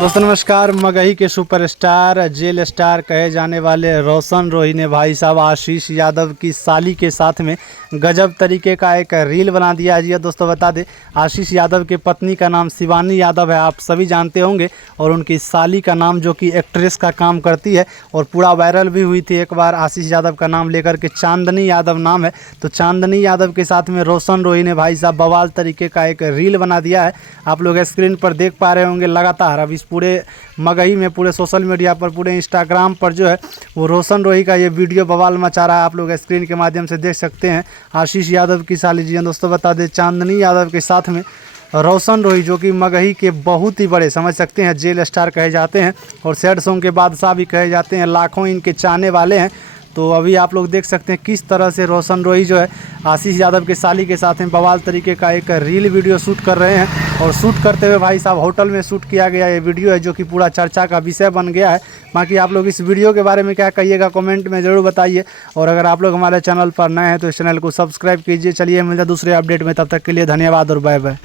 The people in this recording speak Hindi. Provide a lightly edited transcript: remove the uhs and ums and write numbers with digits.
दोस्तों नमस्कार। मगही के सुपरस्टार जेल स्टार कहे जाने वाले रोशन रोही ने भाई साहब आशीष यादव की साली के साथ में गजब तरीके का एक रील बना दिया है। जी दोस्तों बता दें, आशीष यादव के पत्नी का नाम शिवानी यादव है, आप सभी जानते होंगे। और उनकी साली का नाम जो कि एक्ट्रेस का काम करती है और पूरा वायरल भी हुई थी एक बार आशीष यादव का नाम लेकर के, चांदनी यादव नाम है। तो चांदनी यादव के साथ में रोशन रोही ने भाई साहब बवाल तरीके का एक रील बना दिया है। आप लोग स्क्रीन पर देख पा रहे होंगे। लगातार अब इस पूरे मगही में, पूरे सोशल मीडिया पर, पूरे इंस्टाग्राम पर जो है वो रोशन रोही का ये वीडियो बवाल मचा रहा है। आप लोग स्क्रीन के माध्यम से देख सकते हैं। आशीष यादव की साली जी दोस्तों बता दें, चांदनी यादव के साथ में रोशन रोही जो कि मगही के बहुत ही बड़े समझ सकते हैं जेल स्टार कहे जाते हैं और सैड सॉन्ग के बादशाह भी कहे जाते हैं। लाखों इनके चाहने वाले हैं। तो अभी आप लोग देख सकते हैं किस तरह से रोशन रोही जो है आशीष यादव के साली के साथ में बवाल तरीके का एक रील वीडियो शूट कर रहे हैं। और शूट करते हुए भाई साहब होटल में शूट किया गया ये वीडियो है, जो कि पूरा चर्चा का विषय बन गया है। बाकी आप लोग इस वीडियो के बारे में क्या कहिएगा कमेंट में ज़रूर बताइए। और अगर आप लोग हमारे चैनल पर नए हैं तो इस चैनल को सब्सक्राइब कीजिए। चलिए मिलते हैं दूसरे अपडेट में, तब तक के लिए धन्यवाद और बाय बाय।